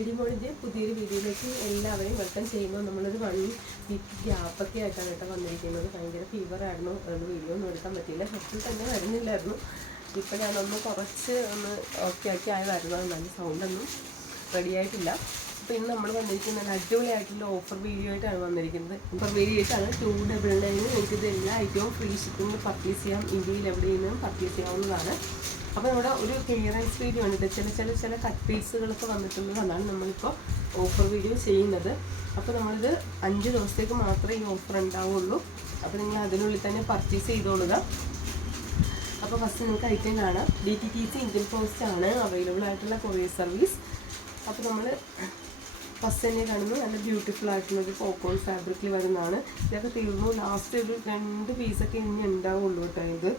ലിഡിമോളിന്റെ പുതിയൊരു വീഡിയോയിലേക്ക് എല്ലാവരെയും വെൽക്കം ചെയ്യുമ്പോൾ നമ്മളൊരു വൺ വീക്ക് ഗ്യാപ്പൊക്കെ ആയിട്ടാണ് കേട്ടോ വന്നിരിക്കുന്നത്. ഭയങ്കര ഫീവറായിരുന്നു അതുകൊണ്ട് വീഡിയോ ഒന്നും എടുക്കാൻ പറ്റിയില്ല. ഫസ്റ്റിൽ തന്നെ വരുന്നില്ലായിരുന്നു. ഇപ്പം ഞാനൊന്ന് കുറച്ച് ഒന്ന് ഓക്കെ ആക്കി ആയതായിരുന്നു നല്ല സൗണ്ടൊന്നും റെഡി ആയിട്ടില്ല. അപ്പോൾ ഇന്ന് നമ്മൾ വന്നിരിക്കുന്നത് അടിപൊളിയായിട്ടുള്ള ഓഫർ വീഡിയോ ആയിട്ടാണ് വന്നിരിക്കുന്നത്. ഓഫർ വീഡിയോ ആയിട്ടാണ് ടു ഡബിൾ നയന് ഇത് എല്ലാ ഐറ്റവും ഫ്രീ ഷിപ്പിംഗ് പർച്ചേസ് ചെയ്യാം. ഇന്ത്യയിൽ എവിടെ നിന്നും പർച്ചേസ് ചെയ്യാവുന്നതാണ്. അപ്പോൾ നമ്മുടെ ഒരു ക്ലിയറൻസ് വീഡിയോ ഉണ്ട് ചില ചില ചില കട്ട് പീസുകളൊക്കെ വന്നിട്ടുള്ളതാണ് നമ്മളിപ്പോൾ ഓഫർ വീഡിയോ ചെയ്യുന്നത്. അപ്പോൾ നമ്മളിത് അഞ്ച് ദിവസത്തേക്ക് മാത്രമേ ഈ ഓഫർ ഉണ്ടാവുള്ളൂ. അപ്പോൾ നിങ്ങൾ അതിനുള്ളിൽ തന്നെ പർച്ചേസ് ചെയ്തോളുക. അപ്പോൾ ഫസ്റ്റ് നിങ്ങൾക്ക് ഐറ്റം കാണാം. D T T C Indian post ആണ്. അവൈലബിൾ ആയിട്ടുള്ള കൊറിയർ സർവീസ് അപ്പോൾ നമ്മൾ ഫസ്റ്റ് തന്നെ കാണുന്നു നല്ല ബ്യൂട്ടിഫുൾ ആയിട്ടുള്ള ഒരു പോക്കോൺ ഫാബ്രിക്കിൽ വരുന്നതാണ്. ഇതൊക്കെ തീർന്നു. ലാസ്റ്റ് ഒരു രണ്ട് പീസൊക്കെ ഇനി ഉണ്ടാവുള്ളൂ കേട്ടോ ഇത്.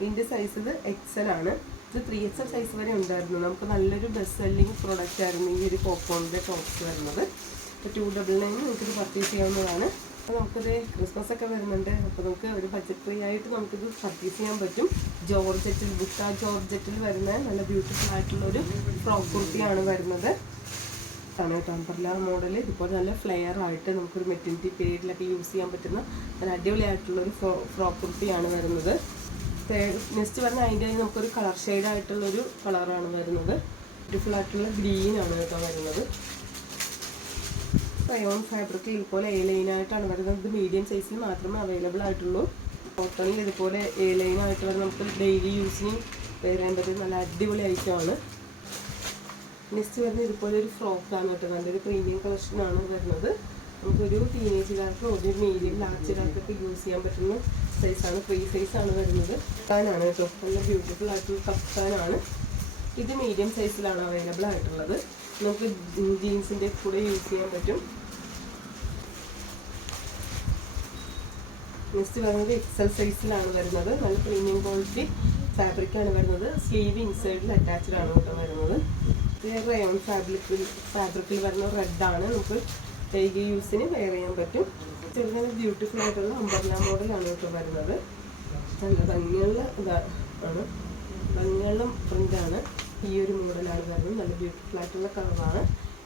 ഇതിന്റെ സൈസ് ഇത് എക്സൽ ആണ്. ഇത് ത്രീ എക്സൽ സൈസ് വരെ ഉണ്ടായിരുന്നു. നമുക്ക് നല്ലൊരു ബെസ്റ്റ് സെല്ലിംഗ് പ്രോഡക്റ്റ് ആയിരുന്നു ഈ ഒരു പോക്കോണിന്റെ ടോപ്സ് വരുന്നത്. ഇപ്പോൾ ടു ഡബിൾ നയൻ നമുക്കിത് പർച്ചേസ് ചെയ്യാവുന്നതാണ്. അപ്പോൾ നമുക്കിത് ക്രിസ്മസ് ഒക്കെ വരുന്നുണ്ട്. അപ്പോൾ നമുക്ക് ഒരു ബഡ്ജറ്റ് ഫ്രീ ആയിട്ട് നമുക്കിത് പർച്ചേസ് ചെയ്യാൻ പറ്റും. ജോർജറ്റിൽ ബുക്ക ജോർജറ്റിൽ വരുന്ന നല്ല ബ്യൂട്ടിഫുൾ ആയിട്ടുള്ള ഒരു ഫ്രോക്ക് കുർത്തിയാണ് വരുന്നത്. ആണ് കേട്ടോ അമ്പർല മോഡൽ ഇതുപോലെ നല്ല ഫ്ലെയർ ആയിട്ട് നമുക്കൊരു മെറ്റിനിറ്റി പീരീഡിലൊക്കെ യൂസ് ചെയ്യാൻ പറ്റുന്ന നല്ല അടിപൊളിയായിട്ടുള്ള ഒരു ഫ്രോ ഫ്രോക്ക് കുർത്തിയാണ് വരുന്നത്. നെക്സ്റ്റ് പറഞ്ഞാൽ അതിന്റെ നമുക്കൊരു കളർ ഷെയ്ഡ് ആയിട്ടുള്ളൊരു കളറാണ് വരുന്നത്. ബ്യൂട്ടിഫുൾ ആയിട്ടുള്ള ഗ്രീൻ ആണ് കേട്ടോ വരുന്നത്. റയോൺ ഫാബ്രിക്കിൽ ഇതുപോലെ എ ലൈനായിട്ടാണ് വരുന്നത്. ഇത് മീഡിയം സൈസിൽ മാത്രമേ അവൈലബിൾ ആയിട്ടുള്ളൂ. കോട്ടണിൽ ഇതുപോലെ എ ലൈനായിട്ട് വരുന്ന നമുക്ക് ഡെയിലി യൂസിന് വരേണ്ടത് നല്ല അടിപൊളി ഐറ്റമാണ് നെക്സ്റ്റ് വരുന്നത് ഇതുപോലെ ഒരു ഫ്രോക്കാണ് കേട്ടോ. നല്ലൊരു പ്രീമിയം കളക്ഷനാണ് വരുന്നത്. നമുക്കൊരു ടീനേജുകാർക്കോ ഒരു മീഡിയം ലാർജുകാർക്കൊക്കെ യൂസ് ചെയ്യാൻ പറ്റുന്ന സൈസാണ് ഫ്രീ സൈസാണ് വരുന്നത്. കഫ്താനാണ് കേട്ടോ. നല്ല ബ്യൂട്ടിഫുൾ ആയിട്ടുള്ള കഫ്താനാണ് ഇത് മീഡിയം സൈസിലാണ് അവൈലബിൾ ആയിട്ടുള്ളത്. നമുക്ക് ജീൻസിന്റെ കൂടെ യൂസ് ചെയ്യാൻ പറ്റും. നെക്സ്റ്റ് വരുന്നത് എക്സൽ സൈസിലാണ് വരുന്നത്. നല്ല പ്രീമിയം ക്വാളിറ്റി ഫാബ്രിക്കാണ് വരുന്നത്. സ്ലീവ് ഇൻസൈഡിൽ അറ്റാച്ച്ഡ് ആണ് കേട്ടോ വരുന്നത്. ഇത് റയോൺ ഫാബ്രിക്കിൽ ഫാബ്രിക്കിൽ വരുന്ന റെഡാണ് നമുക്ക് ഡെയിലി യൂസിന് വെയർ ചെയ്യാൻ പറ്റും. ചെറുങ്ങനെ ബ്യൂട്ടിഫുൾ ആയിട്ടുള്ള അമ്പർല മോഡലാണ് കേട്ടോ വരുന്നത്. നല്ല ഭംഗിയുള്ള ഇതാണ് ഭംഗിയുള്ള പ്രിന്റാണ് ഈ ഒരു മോഡലാണ് വരുന്നത്. നല്ല ബ്യൂട്ടിഫുൾ ആയിട്ടുള്ള കളറാണ്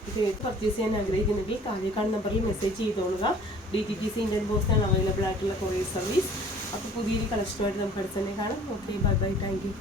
ഇത് പർച്ചേസ് ചെയ്യാൻ ആഗ്രഹിക്കുന്നെങ്കിൽ കാലിക്കാട് നമ്പറിൽ message ചെയ്തോളുക. D T T C Indian പോസ്റ്റാണ് അവൈലബിൾ ആയിട്ടുള്ള കൊറിയർ സർവീസ് അപ്പോൾ പുതിയൊരു കളക്ഷനുമായിട്ട് നമുക്ക് അടുത്ത് തന്നെ കാണാം. Okay bye bye thank you